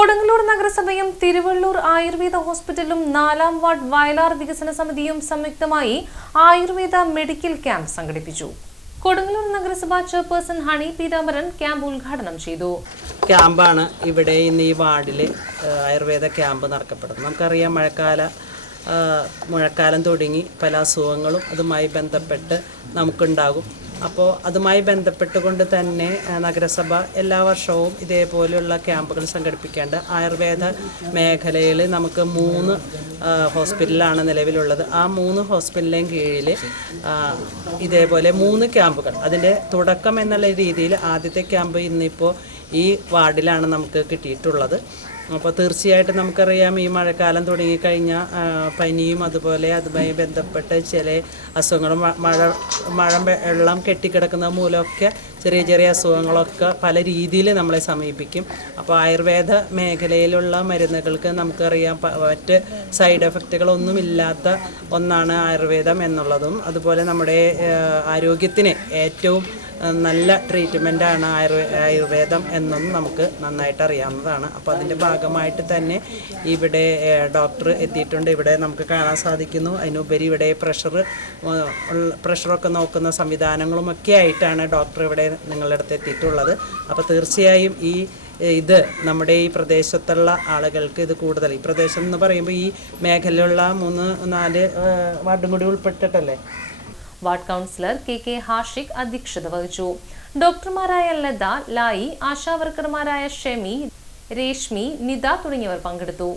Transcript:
കൊടുങ്ങല്ലൂർ നഗരസഭയും തിരുവള്ളൂർ ആയുർവേദ ഹോസ്പിറ്റലും 4ാം വാർഡ് വയലാർ വികസന സമിതിയും സംയുക്തമായി ആയുർവേദ മെഡിക്കൽ ക്യാമ്പ് സംഘടിപ്പിച്ചു. കൊടുങ്ങല്ലൂർ നഗരസഭ ചെയർപേഴ്സൺ ഹണി പീതാംബരൻ ക്യാമ്പ് ഉദ്ഘാടനം ചെയ്തു. ക്യാമ്പാണ് ഇവിടെ ഇന്ന് ഈ വാർഡിൽ ആയുർവേദ ക്യാമ്പ് നടക്കപ്പെടുന്നത്. നമുക്കറിയാം മഴക്കാലം തുടങ്ങി പല അസുഖങ്ങളും അതുമായി ബന്ധപ്പെട്ട് നമുക്കുണ്ടാകും. അപ്പോൾ അതുമായി ബന്ധപ്പെട്ടുകൊണ്ട് തന്നെ നഗരസഭ എല്ലാ വർഷവും ഇതേപോലെയുള്ള ക്യാമ്പുകൾ സംഘടിപ്പിക്കേണ്ട. ആയുർവേദ മേഖലയിൽ നമുക്ക് 3 ഹോസ്പിറ്റലാണ് നിലവിലുള്ളത്. ആ 3 ഹോസ്പിറ്റലിൻ്റെയും കീഴിൽ ഇതേപോലെ 3 ക്യാമ്പുകൾ, അതിൻ്റെ തുടക്കം എന്നുള്ള രീതിയിൽ ആദ്യത്തെ ക്യാമ്പ് ഇന്നിപ്പോൾ ഈ വാർഡിലാണ് നമുക്ക് കിട്ടിയിട്ടുള്ളത്. അപ്പോൾ തീർച്ചയായിട്ടും നമുക്കറിയാം ഈ മഴക്കാലം തുടങ്ങിക്കഴിഞ്ഞാൽ പനിയും അതുമായി ബന്ധപ്പെട്ട് ചില അസുഖങ്ങളും മഴ വെള്ളം കെട്ടിക്കിടക്കുന്ന മൂലമൊക്കെ ചെറിയ അസുഖങ്ങളൊക്കെ പല രീതിയിൽ നമ്മളെ സമീപിക്കും. അപ്പോൾ ആയുർവേദ മേഖലയിലുള്ള മരുന്നുകൾക്ക് നമുക്കറിയാം മറ്റ് സൈഡ് എഫക്റ്റുകളൊന്നുമില്ലാത്ത ഒന്നാണ് ആയുർവേദം എന്നുള്ളതും, അതുപോലെ നമ്മുടെ ആരോഗ്യത്തിന് ഏറ്റവും നല്ല ട്രീറ്റ്മെൻറ്റാണ് ആയുർവേദം എന്നും നമുക്ക് നന്നായിട്ട് അറിയാവുന്നതാണ്. അപ്പോൾ അതിൻ്റെ ഭാഗമായിട്ട് തന്നെ ഇവിടെ ഡോക്ടർ എത്തിയിട്ടുണ്ട്. ഇവിടെ നമുക്ക് കാണാൻ സാധിക്കുന്നു. അതിനുപരി ഇവിടെ പ്രഷറൊക്കെ നോക്കുന്ന സംവിധാനങ്ങളുമൊക്കെ ആയിട്ടാണ് ഡോക്ടർ ഇവിടെ നിങ്ങളുടെ അടുത്ത് എത്തിയിട്ടുള്ളത്. അപ്പോൾ തീർച്ചയായും ഇത് നമ്മുടെ ഈ പ്രദേശത്തുള്ള ആളുകൾക്ക് ഇത് കൂടുതൽ, ഈ പ്രദേശം എന്ന് പറയുമ്പോൾ ഈ മേഖലയിലുള്ള 3-4 വാർഡും കൂടി ഉൾപ്പെട്ടിട്ടല്ലേ. വാർഡ് കൗൺസിലർ കെ ഹാഷിഖ് അധ്യക്ഷത വഹിച്ചു. ഡോക്ടർമാരായ ലത, ലായി, ആശാവർക്കർമാരായ ഷെമി, രേഷ്മി, നിത തുടങ്ങിയവർ പങ്കെടുത്തു.